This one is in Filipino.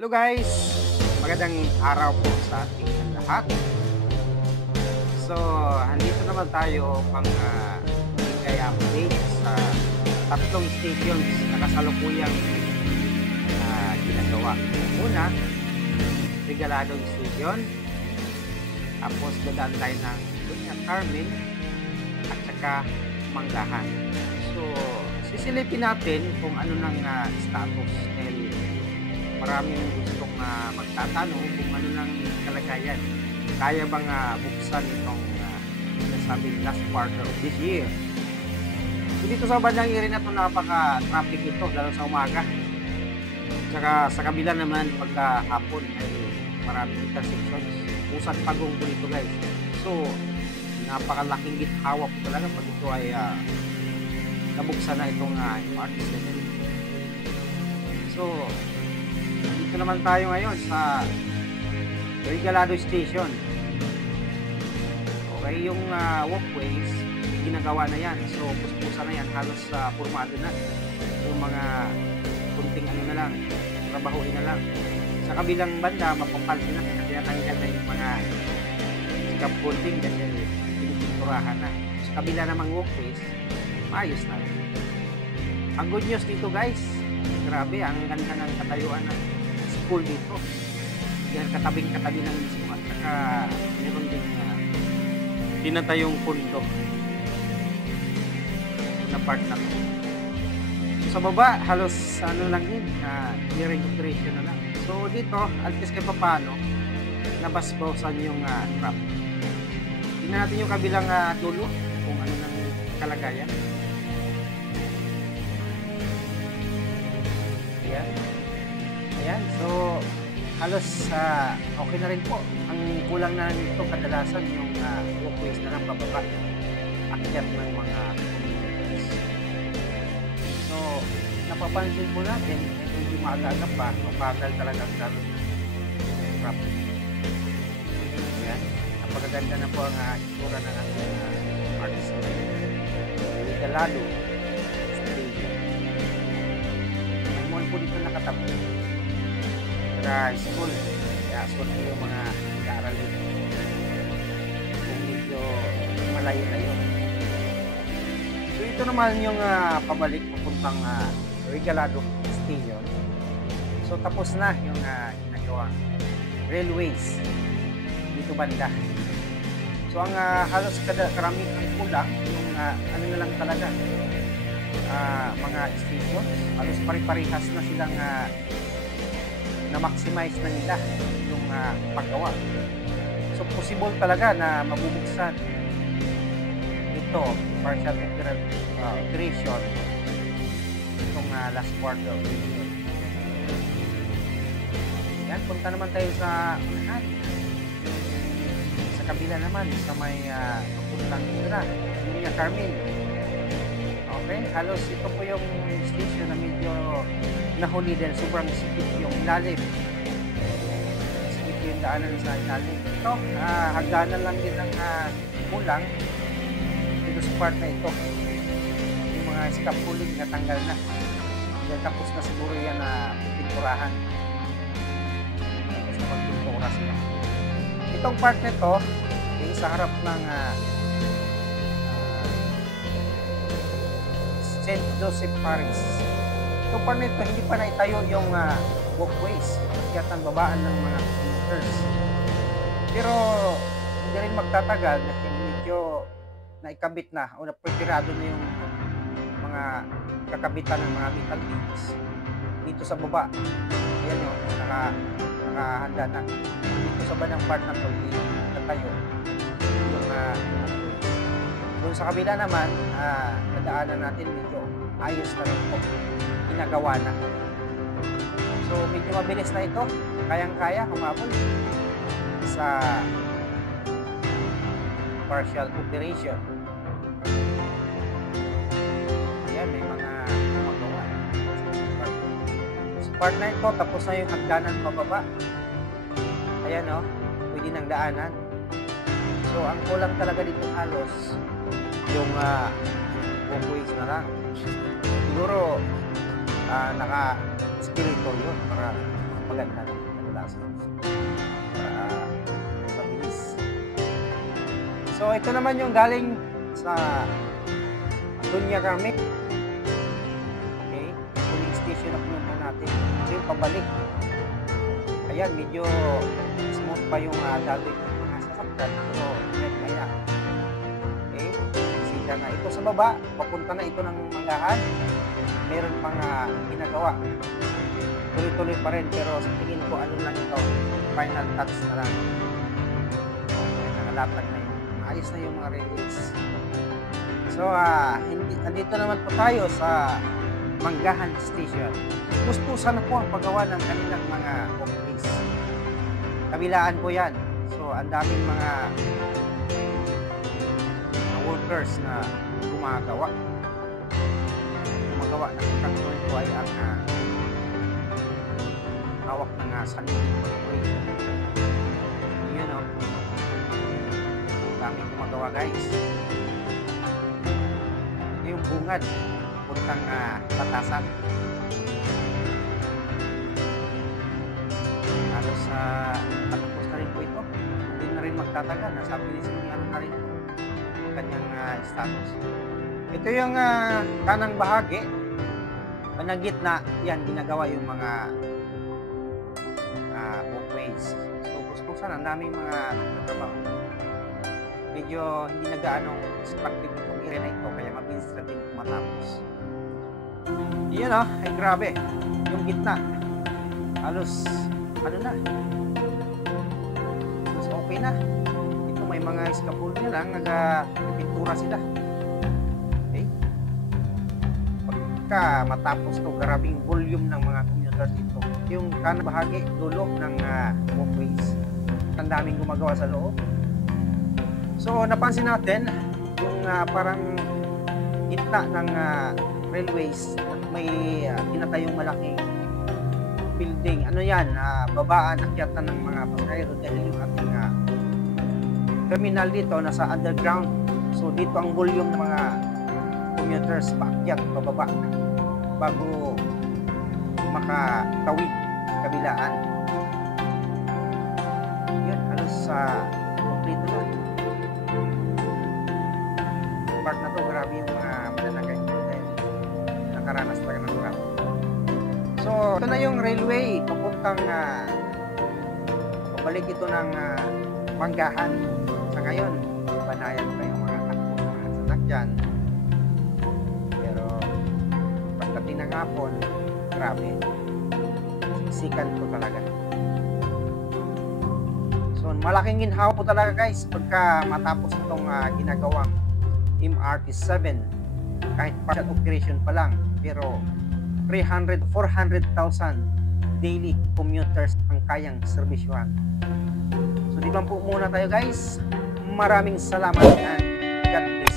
Hello guys! Magandang araw po sa ating lahat. So, andito naman tayo pang bigay update sa tatlong stations na kasalukuyang ginagawa. Una, Regaladong Station. Tapos dadaan tayo ng Doña Carmen at saka Manggahan. So, sisilipin natin kung ano ng status dahil maraming gustong magtatanong kung ano ng kalagayan. Kaya bang buksan itong sinasabing last quarter of this year? So dito sa bandang area na ito, napaka-traffic ito, lalo sa umaga. Tsaka sa kabila naman, pagka hapon ay maraming intersections. Pusat pagong po dito guys. So, napakalaking githawa po talaga pag ito ay nabuksan na itong MRT level. So, dito naman tayo ngayon sa Regalado Station. Okay, yung walkways, ginagawa na yan. So, puspusa na yan. Halos formado na. Yung mga kunting ano na lang, trabahuin na lang. Sa kabilang banda, mapapalsin na. Kaya tanggal na yung mga scaffolding dahil pinipinturahan na. Sa kabila namang walkways, maayos na. Ang good news dito guys, grabe, ang ganda ng katayuan na school dito. Dahil katabing-katabi ng mismo at saka meron din tinatayong pundo na part na to. Sa baba, halos ano lang din, deregistration na lang. So dito, at least kay paano, nabasbawasan yung traffic. Tingnan natin yung kabilang dulo, kung ano ng kalagayan. Ayan. Ayan, so halos okay na rin po. Ang kulang na nito kadalasan yung walkways na lang pababa. Akyat ng mga commuters. So, napapansin po natin, hindi maaga-aga pa, mabagal talaga ang gano'n ng traffic. Ayan, napakaganda na po ang itsura ng ating artist. Regalado Stadium. May mall po dito nakatabi. Sa school, kaya school po yung mga nag-aaral dito. Kung medyo malayo-layo. So ito naman yung pabalik papuntang Regalado Station. So tapos na yung ginagawang railways dito banda. So ang halos karamihan kulang yung ano na lang talaga mga station. Halos pare-parehas na silang na-maximize na nila yung paggawa. So, possible talaga na mabubuksan ito, partial operation itong last quarter of the year. Yan, punta naman tayo sa unahan. Sa kabila naman, sa may papuntang Indra, Doña Carmen. Okay, halos ito po yung station na medyo nahuli dahil sobrang sikip yung ilalim. Sikip yung daanan sa ilalim. Ito, hagdanan lang din ng kulang dito sa part na ito. Yung mga scaffolding natanggal na. Dahil tapos na siguro yan na pinturahan. Tapos na magpintura sila. Itong part na ito, yung sa harap ng St. Joseph Parish. So, part nito, hindi pa naitayo yung walkways, kakyatan babaan ng mga commuters. Pero, hindi rin magtatagal dahil medyo naikabit na o napreparado na yung mga kakabitan ng mga metal beams dito sa baba. Ayan o, nakahanda na. Dito sa bandang part na ito, itatayo yung doon sa kabila naman, nadaanan natin medyo ayos na rin po. Ginagawa na. So, medyo mabilis na ito. Kayang-kaya, humabol sa partial operation. Ayan, may mga gumagawa. So, part na ito, tapos na yung hagdanan pababa. Ayan o, pwede nang daanan. So, ang kulang talaga dito halos yung walkways na lang. Siguro naka-spiritual yun para maganda ng kadalasan para mabilis. So ito naman yung galing sa Dunya Carmen. Okay, polling station na pinunta natin. So yung pabalik, ayan, medyo smooth pa yung daloy ng mga sasakyan, pero maya. Okay, sika na ito sa baba, papunta na ito ng Manggahan. Meron pang ginagawa, tuloy-tuloy pa rin, pero sa tingin ko ano lang ito, final touch na lang. Nakalatag na yun, ayos na yung mga railways. So andito naman po tayo sa Manggahan Station. Gustusan na po ang paggawa ng kanilang mga walkways. Kabilaan po yan. So ang daming mga workers na gumagawa ng contractor ito ay ang hawak ng Sunbeam Corporation. Yun o, daming gumagawa guys. Ito yung bungad puntang Batasan. Halos patapos na rin po ito, hindi na rin magtatagal, nasa finishing na rin po kanyang status. Ito yung kanang bahagi, panagit na yan, ginagawa yung mga walkways. So gustusan, ang daming mga nagtatrabaho. Medyo hindi na gaanong structive itong area na ito, kaya mabilis na din matapos. Yan o, ay grabe, yung gitna halos ano na, halos okay na. Ito may mga scaffolding lang, nagpintura sila. Matapos to, grabing volume ng mga commuters dito. Yung kanang bahagi, dulo ng walkways. Ang daming gumagawa sa loob. So napansin natin yung parang gitna ng railways, may tinatayong malaking building. Ano yan? Babaan, akyatan ng mga pasahero dahil yung ating terminal dito nasa underground. So dito ang volume ng mga commuters paakyat, pababa bago makatawid kabilaan. Yun, halos complete na. Part na to, grabe yung mga mananagay dahil nakaranas talaga ng grab. So ito na yung railway papuntang pabalik ito ng Manggahan. Sa ngayon banayan pa yung mga takbo ng mga sasakyan, pagdating ng hapon, grabe, siksikan po talaga. So malaking ginhawa po talaga guys pagka matapos itong ginagawang MRT7. Kahit partial operation pa lang, pero 400,000 daily commuters ang kayang serbisyuhan. So di lang po muna tayo guys. Maraming salamat and God bless.